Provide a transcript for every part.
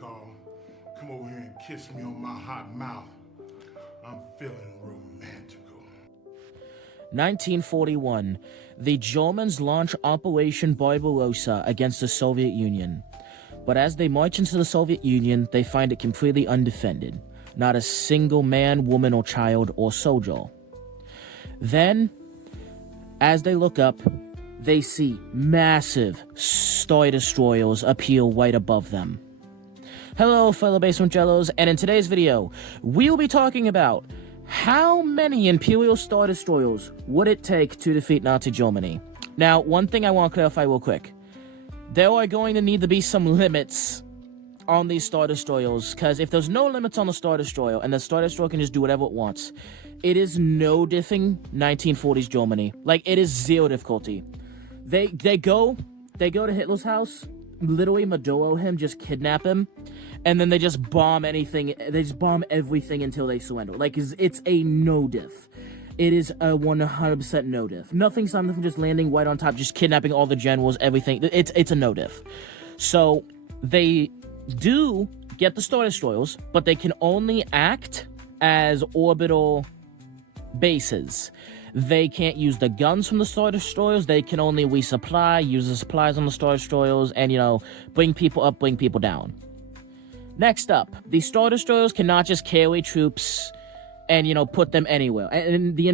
Carl. Come over here and kiss me on my hot mouth. I'm feeling romantical. 1941. The Germans launch Operation Barbarossa against the Soviet Union. But as they march into the Soviet Union, they find it completely undefended. Not a single man, woman, or child, or soldier. Then, as they look up, they see massive Star Destroyers appear right above them. Hello, fellow Basement Jellos, and in today's video, we'll be talking about how many Imperial Star Destroyers would it take to defeat Nazi Germany. Now, one thing I want to clarify real quick. There are going to need to be some limits on these Star Destroyers, because if there's no limits on the Star Destroyer, and the Star Destroyer can just do whatever it wants, it is no different 1940s Germany. Like, it is zero difficulty. They go to Hitler's house, literally Maduro him, just kidnap him, and then they just bomb anything, they just bomb everything until they surrender. Like, it's a no diff. It is a 100% no diff. Nothing stopping them from just landing right on top, just kidnapping all the generals, everything. It's a no diff. So, they do get the Star Destroyers, but they can only act as orbital bases. They can't use the guns from the Star Destroyers. They can only resupply, use the supplies on the Star Destroyers, and, bring people up, bring people down. Next up, the Star Destroyers cannot just carry troops and, put them anywhere. And the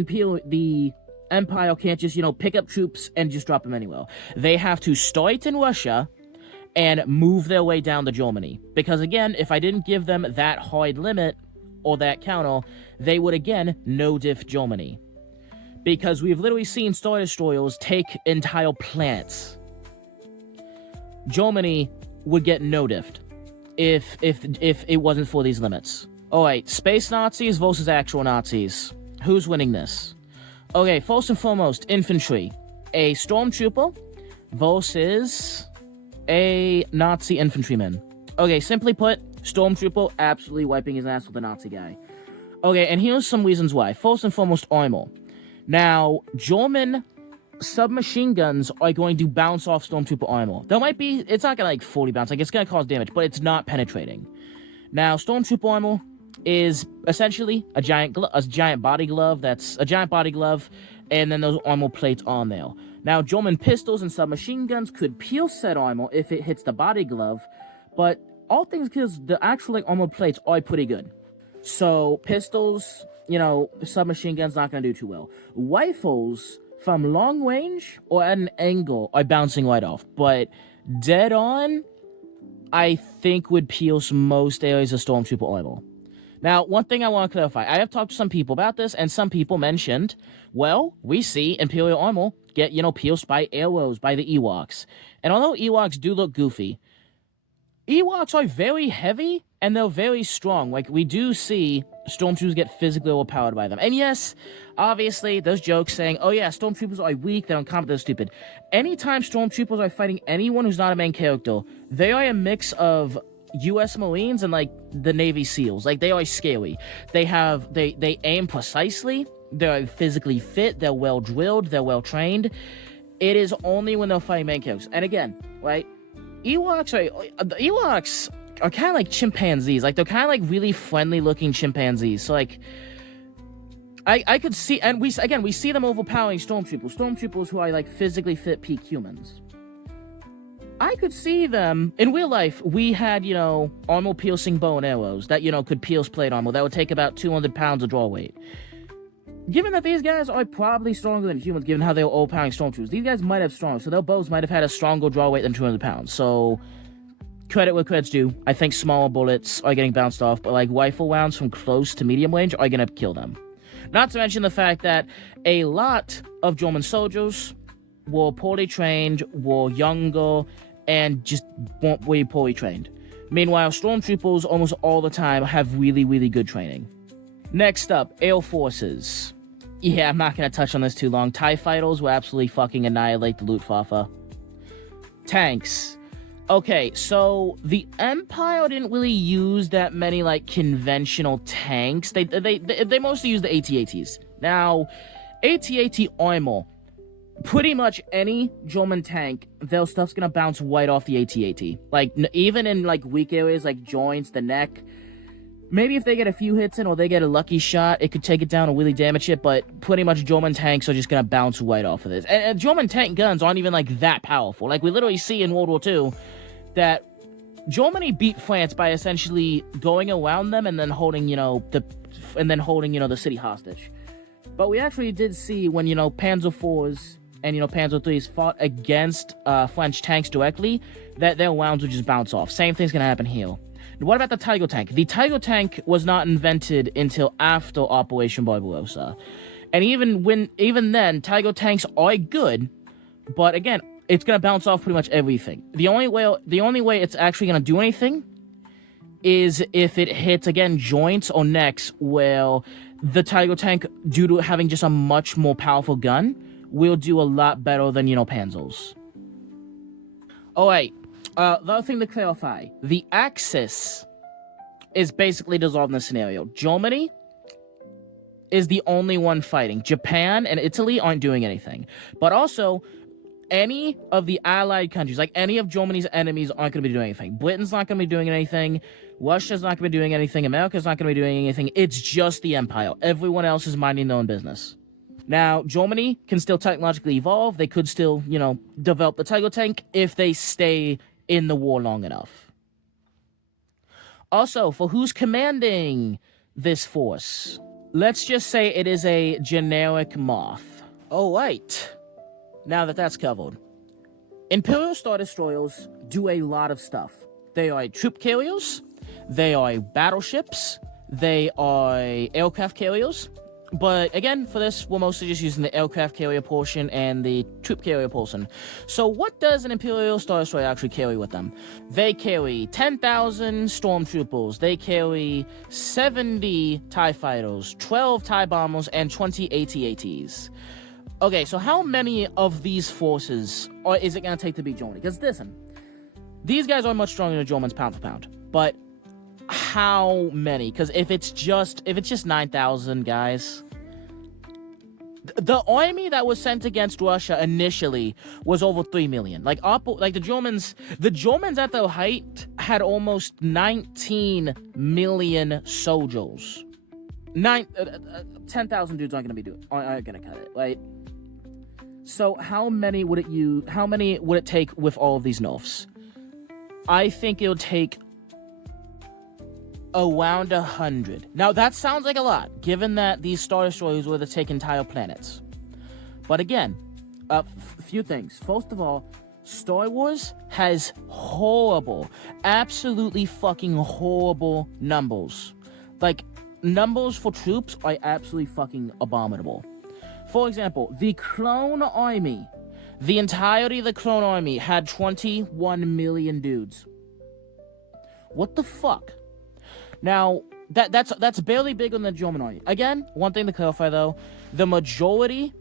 Empire can't just, pick up troops and just drop them anywhere. They have to start in Russia and move their way down to Germany. Because, again, if I didn't give them that hard limit or that counter, they would, again, no-diff Germany. Because we've literally seen Star Destroyers take entire planets. Germany would get no-diffed if it wasn't for these limits. Alright, space Nazis versus actual Nazis. Who's winning this? Okay, first and foremost, infantry. A stormtrooper versus a Nazi infantryman. Okay, simply put, stormtrooper absolutely wiping his ass with the Nazi guy. Okay, and here's some reasons why. First and foremost, armor. Now, German submachine guns are going to bounce off stormtrooper armor. It's not gonna fully bounce, it's gonna cause damage, but it's not penetrating. Now, stormtrooper armor is essentially a giant body glove, and then those armor plates on there. Now, German pistols and submachine guns could pierce said armor if it hits the body glove, but all things because the actual armor plates are pretty good. So, pistols, submachine guns not going to do too well. Rifles, from long range or at an angle, are bouncing right off. But dead on, I think would pierce most areas of stormtrooper armor. Now, one thing I want to clarify. I have talked to some people about this, and some people mentioned, well, we see Imperial armor get, pierced by arrows by the Ewoks. And although Ewoks do look goofy, Ewoks are very heavy, and they're very strong. Like, we do see stormtroopers get physically overpowered by them. And yes, obviously, there's jokes saying, oh yeah, stormtroopers are weak, they're incompetent, they're stupid. Anytime stormtroopers are fighting anyone who's not a main character, they are a mix of U.S. Marines and, the Navy SEALs. They are scary. They aim precisely, they're physically fit, they're well-drilled, they're well-trained. It is only when they're fighting main characters. And again, right, Ewoks are kind of like chimpanzees. They're kind of really friendly-looking chimpanzees. So, I could see, and we see them overpowering stormtroopers who are, physically fit peak humans. I could see them, in real life, we had, armor-piercing bow and arrows that, could pierce plate armor. That would take about 200 pounds of draw weight. Given that these guys are probably stronger than humans, given how they were overpowering stormtroopers, these guys might have stronger, so their bows might have had a stronger draw weight than 200 pounds. So, credit where credit's due. I think smaller bullets are getting bounced off, but rifle rounds from close to medium range are gonna kill them. Not to mention the fact that a lot of German soldiers were poorly trained, were younger, and just weren't really poorly trained. Meanwhile, stormtroopers almost all the time have really, really good training. Next up, Air Forces. Yeah, I'm not gonna touch on this too long. TIE fighters will absolutely fucking annihilate the Luftwaffe. Tanks. Okay, so the Empire didn't really use that many conventional tanks. They mostly use the AT-ATs. Now, AT-AT armor pretty much any German tank, their stuff's gonna bounce right off the AT-AT. Like, even in, like, weak areas like joints, the neck, maybe if they get a few hits in or they get a lucky shot, it could take it down or really damage it, but pretty much German tanks are just gonna bounce right off of this. And German tank guns aren't even, like, that powerful. Like, we literally see in World War II that Germany beat France by essentially going around them and then holding, the city hostage. But we actually did see when, Panzer IVs and, Panzer IIIs fought against French tanks directly, that their rounds would just bounce off. Same thing's gonna happen here. What about the Tiger tank? The Tiger tank was not invented until after Operation Barbarossa. And even then, Tiger tanks are good, but again, it's gonna bounce off pretty much everything. The only way it's actually gonna do anything is if it hits, again, joints or necks, where the Tiger tank, due to having just a much more powerful gun, will do a lot better than, Panzers. Alright, the other thing to clarify, the Axis is basically dissolved in this scenario. Germany is the only one fighting. Japan and Italy aren't doing anything. But also, any of the allied countries, like any of Germany's enemies, aren't going to be doing anything. Britain's not going to be doing anything. Russia's not going to be doing anything. America's not going to be doing anything. It's just the Empire. Everyone else is minding their own business. Now, Germany can still technologically evolve. They could still, develop the Tiger tank if they stay in the war long enough. Also, for who's commanding this force, let's just say it is a generic Moth. All right. Now that that's covered, Imperial Star Destroyers do a lot of stuff. They are troop carriers, they are battleships, they are aircraft carriers. But again, for this, we're mostly just using the aircraft carrier portion and the troop carrier portion. So what does an Imperial Star Destroyer actually carry with them? They carry 10,000 stormtroopers, they carry 70 TIE fighters, 12 TIE bombers, and 20 AT-ATs. Okay, so how many of these forces is it going to take to beat Germany? Because listen, these guys are much stronger than Germans pound for pound. But how many? Because if it's just 9,000 guys, the army that was sent against Russia initially was over 3 million. Like the Germans at their height had almost 19 million soldiers. 10,000 dudes aren't gonna cut it, right? So how many would it take with all of these nerfs? I think it would take around 100. Now that sounds like a lot, given that these Star Destroyers were to take entire planets. But again, few things. First of all, Star Wars has horrible, absolutely fucking horrible numbers. Like, numbers for troops are absolutely fucking abominable. For example, the Clone Army, the entirety of the Clone Army had 21 million dudes. What the fuck? Now, that's barely bigger than the German Army. Again, one thing to clarify though, the majority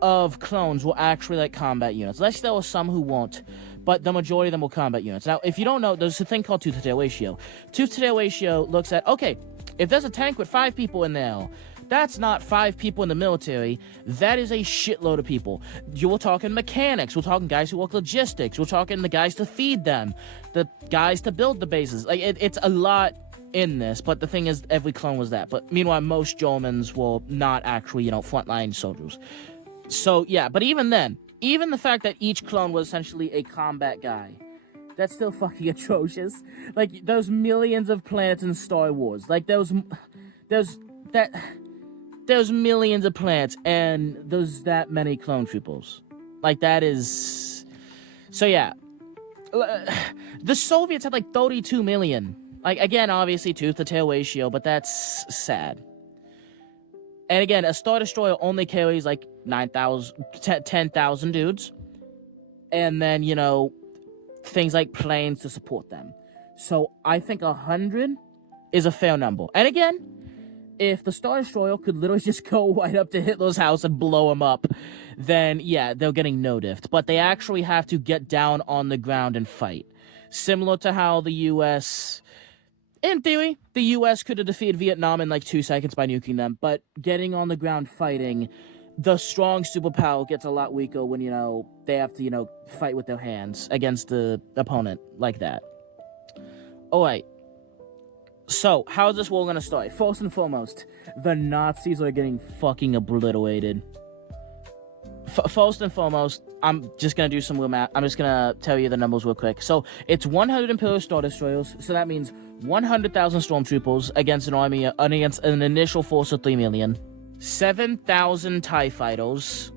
of clones were actually like combat units. Unless there were some who won't, but the majority of them were combat units. Now, if you don't know, there's a thing called tooth-to-tail ratio. Tooth-to-tail ratio looks at, okay, if there's a tank with 5 people in there, that's not 5 people in the military. That is a shitload of people. We're talking mechanics. We're talking guys who work logistics. We're talking the guys to feed them, the guys to build the bases. Like, it's a lot in this, but the thing is, every clone was that. But meanwhile, most Germans were not actually, frontline soldiers. So, yeah, but even then, even the fact that each clone was essentially a combat guy, that's still fucking atrocious. Like, there's millions of planets in Star Wars. Like, there's millions of planets, and there's that many clone troopers. Like, that is... So, yeah. The Soviets had, like, 32 million. Like, again, obviously, tooth-to-tail ratio, but that's sad. And again, a Star Destroyer only carries, like, 10,000 dudes. And then, things like planes to support them. So, I think 100 is a fair number. And again, if the Star Destroyer could literally just go right up to Hitler's house and blow him up, then, yeah, they're getting no-diffed. But they actually have to get down on the ground and fight. Similar to how the U.S., in theory, the U.S. could have defeated Vietnam in, like, 2 seconds by nuking them. But getting on the ground fighting the strong superpower gets a lot weaker when, they have to, fight with their hands against the opponent like that. Alright. So, how's this war gonna start? First and foremost, the Nazis are getting fucking obliterated. First and foremost, I'm just gonna do some real math. I'm just gonna tell you the numbers real quick. So, it's 100 Imperial Star Destroyers, so that means 100,000 Stormtroopers against an initial force of 3 million. 7,000 TIE Fighters,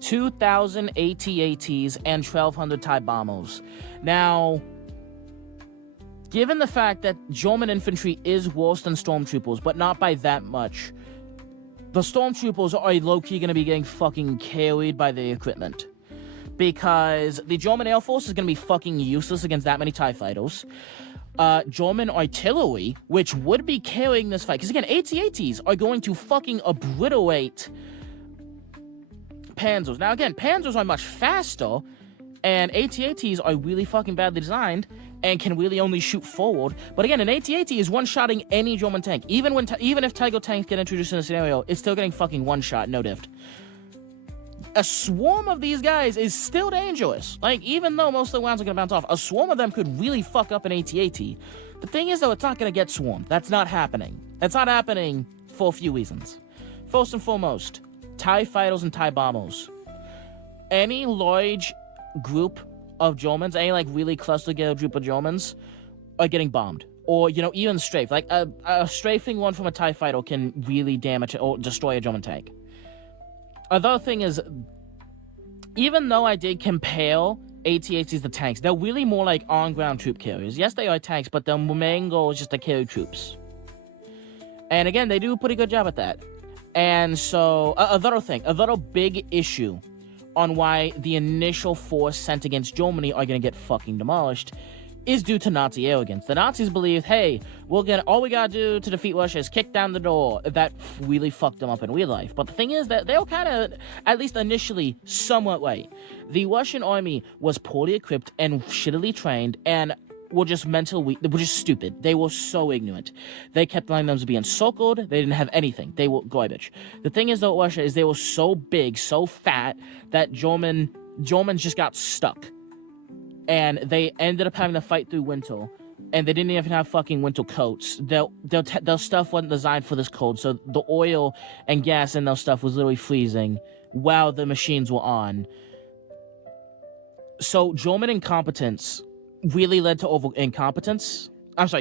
2,000 AT-ATs, and 1,200 TIE Bombers. Now, given the fact that German infantry is worse than Stormtroopers, but not by that much, the Stormtroopers are low-key going to be getting fucking carried by the equipment. Because the German Air Force is going to be fucking useless against that many TIE Fighters. German artillery, which would be carrying this fight, because again, AT-ATs are going to fucking obliterate Panzers. Now again, Panzers are much faster, and AT-ATs are really fucking badly designed, and can really only shoot forward. But again, an AT-AT is one-shotting any German tank. Even if Tiger tanks get introduced in a scenario, it's still getting fucking one-shot, no diff. A swarm of these guys is still dangerous. Like, even though most of the rounds are gonna bounce off, a swarm of them could really fuck up an AT-AT. The thing is, though, it's not gonna get swarmed. That's not happening. That's not happening for a few reasons. First and foremost, TIE Fighters and TIE Bombers. Any large group of Germans, any, really cluster-together group of Germans, are getting bombed. Or, even strafe. Like, a strafing one from a TIE Fighter can really damage or destroy a German tank. Another thing is, even though I did compare AT-ATs to tanks, they're really more like on-ground troop carriers. Yes, they are tanks, but their main goal is just to carry troops. And again, they do a pretty good job at that. And so, another big issue on why the initial force sent against Germany are going to get fucking demolished is due to Nazi arrogance. The Nazis believe, hey, all we gotta do to defeat Russia is kick down the door. That really fucked them up in real life. But the thing is that they were kind of, at least initially, somewhat right. The Russian army was poorly equipped and shittily trained, and were just mentally weak. They were just stupid. They were so ignorant. They kept letting them be encircled. They didn't have anything. They were garbage. The thing is, though, Russia is they were so big, so fat, that Germans just got stuck. And they ended up having to fight through winter. And they didn't even have fucking winter coats. Their stuff wasn't designed for this cold. So the oil and gas in their stuff was literally freezing while the machines were on. So German incompetence really led to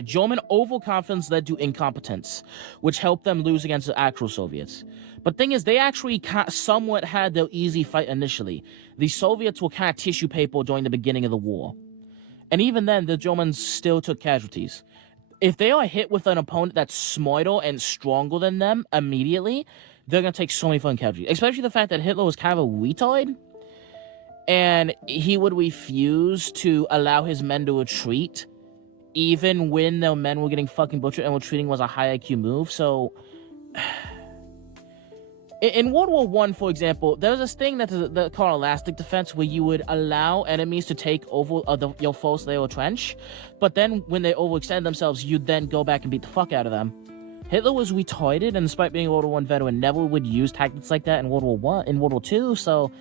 German overconfidence led to incompetence, which helped them lose against the actual Soviets. But thing is, they actually somewhat had their easy fight initially. The Soviets were kind of tissue paper during the beginning of the war. And even then, the Germans still took casualties. If they are hit with an opponent that's smarter and stronger than them immediately, they're going to take so many fucking casualties. Especially the fact that Hitler was kind of a retard. And he would refuse to allow his men to retreat, even when their men were getting fucking butchered, and retreating was a high IQ move. So, in World War I, for example, there was this thing that's called elastic defense, where you would allow enemies to take over your first layer of trench, but then when they overextend themselves, you'd then go back and beat the fuck out of them. Hitler was retarded, and despite being a World War I veteran, never would use tactics like that in World War II, so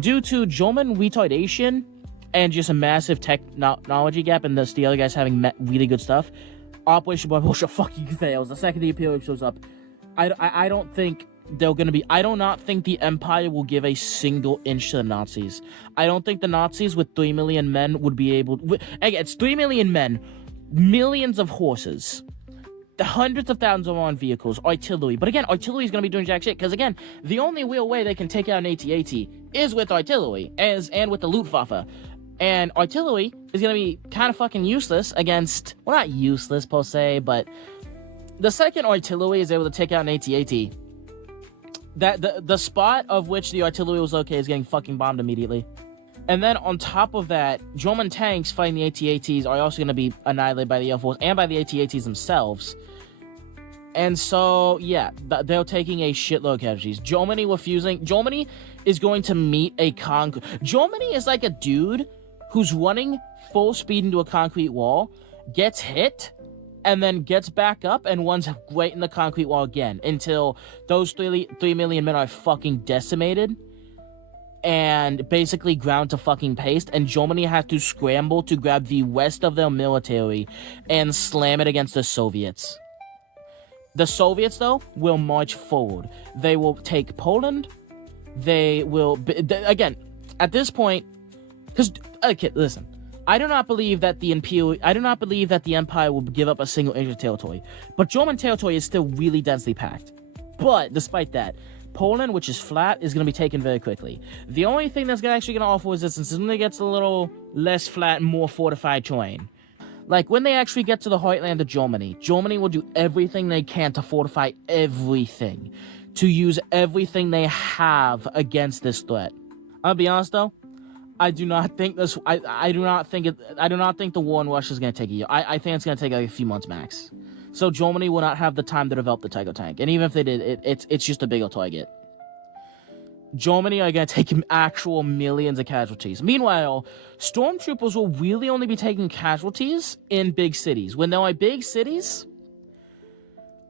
due to German retardation and just a massive technology gap, and the other guys having really good stuff, Operation Barbarossa fucking fails. The second the Imperium shows up, I don't think they're gonna be. I do not think the Empire will give a single inch to the Nazis. I don't think the Nazis with 3 million men would be able. Again, it's 3 million men, millions of horses, the hundreds of thousands of armored vehicles, artillery. But again, artillery is gonna be doing jack shit, because again, the only real way they can take out an AT-AT is with artillery, and with the Luftwaffe. And artillery is going to be kind of fucking useless against, well, not useless per se, but the second artillery is able to take out an AT-AT, that the spot of which the artillery was located is getting fucking bombed immediately. And then on top of that, German tanks fighting the AT-ATs are also going to be annihilated by the Air Force and by the AT-ATs themselves. And so, yeah, they're taking a shitload of casualties. Germany is going to meet a Germany is like a dude who's running full speed into a concrete wall, gets hit, and then gets back up and runs right in the concrete wall again until those 3 million men are fucking decimated and basically ground to fucking paste, and Germany has to scramble to grab the rest of their military and slam it against the Soviets. The Soviets, though, will march forward. They will take Poland. They will... Again, at this point... Because, okay, listen. I do not believe that the Empire will give up a single inch of territory. But German territory is still really densely packed. But, despite that, Poland, which is flat, is going to be taken very quickly. The only thing that's actually going to offer resistance is when it gets a little less flat and more fortified terrain. Like, when they actually get to the heartland of Germany, Germany will do everything they can to fortify everything, to use everything they have against this threat. I'll be honest, though, I do not think the war in Russia is going to take a year. I think it's going to take like a few months max. So Germany will not have the time to develop the Tiger tank. And even if they did, it's just a bigger target. Germany are going to take actual millions of casualties. Meanwhile, stormtroopers will really only be taking casualties in big cities. When they're like big cities,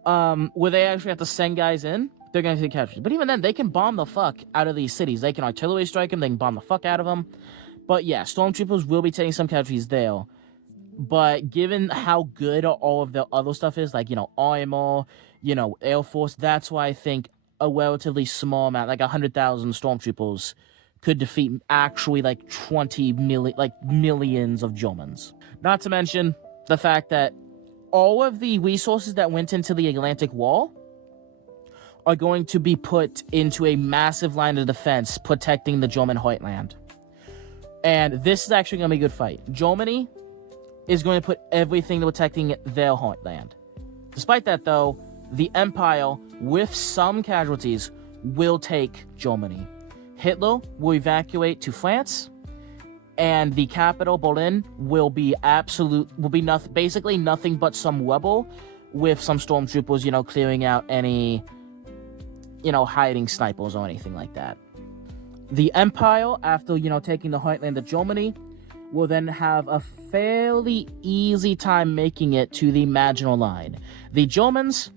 where they actually have to send guys in, they're going to take casualties. But even then, they can bomb the fuck out of these cities. They can artillery strike them. They can bomb the fuck out of them. But yeah, stormtroopers will be taking some casualties there. But given how good all of the other stuff is, like, armor, Air Force, that's why I think a relatively small amount, like 100,000 stormtroopers, could defeat actually like 20 million, like millions of Germans. Not to mention the fact that all of the resources that went into the Atlantic Wall are going to be put into a massive line of defense protecting the German heartland. And this is actually going to be a good fight. Germany is going to put everything to protecting their heartland. Despite that, though, the Empire, with some casualties, will take Germany. Hitler will evacuate to France, and the capital, Berlin, will be basically nothing but some rubble, with some stormtroopers, clearing out any, hiding snipers or anything like that. The Empire, after, taking the heartland of Germany, will then have a fairly easy time making it to the Maginot Line. The Germans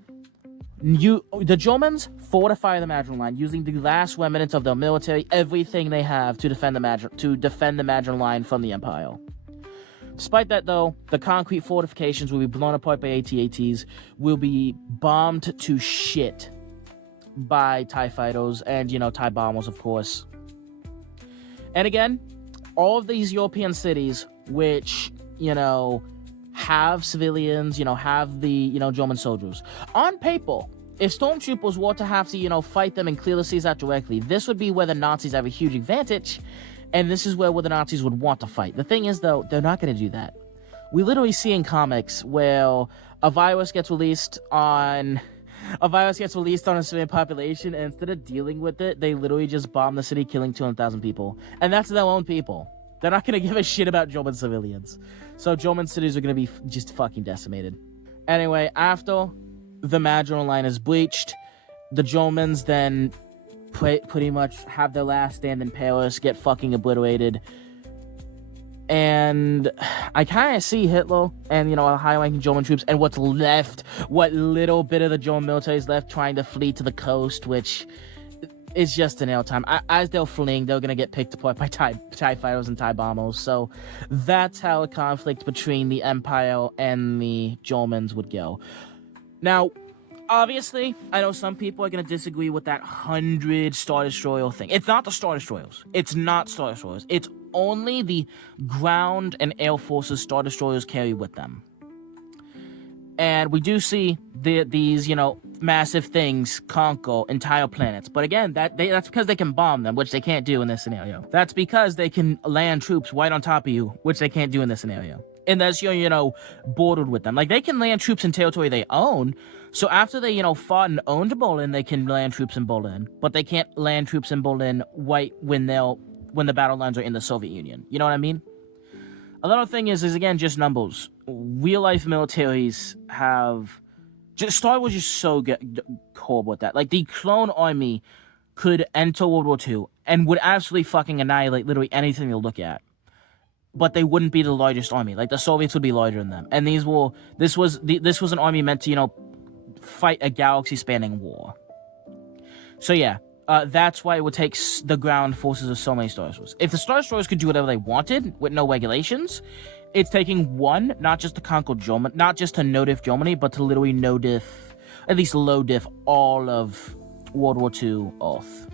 fortify the Maginot Line using the last remnants of their military, everything they have to defend the Maginot Line from the Empire. Despite that, though, the concrete fortifications will be blown apart by AT-ATs, will be bombed to shit by TIE fighters and, TIE bombers, of course. And again, all of these European cities, which, have civilians, have the, German soldiers. On paper, if stormtroopers were to have to, fight them and clear the seas out directly, this would be where the Nazis have a huge advantage, and this is where the Nazis would want to fight. The thing is, though, they're not going to do that. We literally see in comics where a virus gets released on a civilian population, and instead of dealing with it, they literally just bomb the city, killing 200,000 people. And that's their own people. They're not going to give a shit about German civilians. So German cities are going to be just fucking decimated. Anyway, after the Maginot Line is breached, the Germans then pretty much have their last stand in Paris, get fucking obliterated. And I kind of see Hitler and, high-ranking German troops and what little bit of the German military is left trying to flee to the coast, which is just an airtime. As they're fleeing, they're going to get picked apart by TIE fighters and TIE bombers. So that's how a conflict between the Empire and the Germans would go. Now, obviously, I know some people are going to disagree with that 100 Star Destroyer thing. It's not the Star Destroyers. It's not Star Destroyers. It's only the ground and air forces Star Destroyers carry with them. And we do see these, massive things conquer entire planets. But again, that's because they can bomb them, which they can't do in this scenario. That's because they can land troops right on top of you, which they can't do in this scenario. Unless you're, bordered with them. Like, they can land troops in territory they own. So after they, fought and owned Berlin, they can land troops in Berlin. But they can't land troops in Berlin right when the battle lines are in the Soviet Union. You know what I mean? Another thing is again, just numbers. Real-life militaries have... Star Wars is just so horrible with that. Like, the clone army could enter World War II and would absolutely fucking annihilate literally anything you look at. but they wouldn't be the largest army. Like, the Soviets would be larger than them. And this was an army meant to, you know, fight a galaxy-spanning war. So yeah, that's why it would take the ground forces of so many Star Destroyers. If the Star Destroyers could do whatever they wanted with no regulations, it's taking one, not just to conquer Germany, not just to no-diff Germany, but to literally no-diff, at least low-diff all of World War II Earth.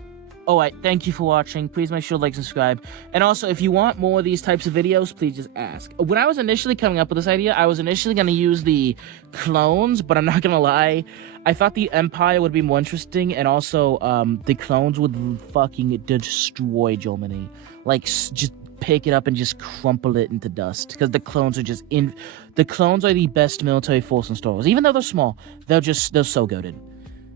Alright, thank you for watching. Please make sure to like and subscribe. And also, if you want more of these types of videos, please just ask. When I was initially coming up with this idea, I was initially going to use the clones, but I'm not going to lie. I thought the Empire would be more interesting, and also, the clones would fucking destroy Germany. Like, just pick it up and just crumple it into dust. Because the clones are just the clones are the best military force in Star Wars. Even though they're small, they're so goated.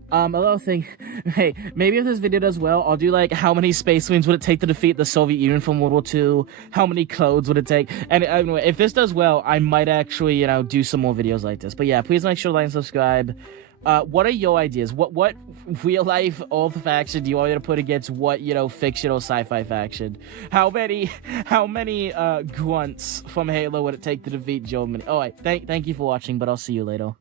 Another thing, hey, maybe if this video does well, I'll do, like, how many Space Marines would it take to defeat the Soviet Union from World War II? How many codes would it take? And anyway, if this does well, I might actually, you know, do some more videos like this. But yeah, please make sure to like and subscribe. What are your ideas? What real-life Earth faction do you want me to put against what, you know, fictional sci-fi faction? How many grunts from Halo would it take to defeat Germany? Alright, thank you for watching, but I'll see you later.